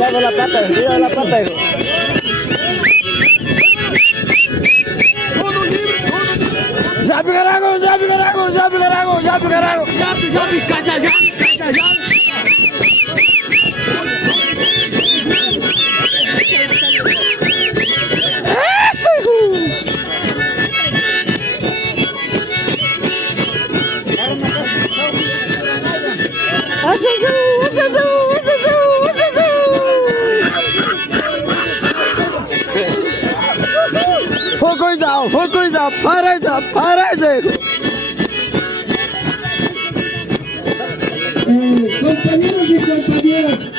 Cuidado la pata, cuidado la pata. Zapi carajo, zapi carajo, zapi carajo, zapi carajo. Zapi, calla. Foi coisa, para. Compañeros y compañeras,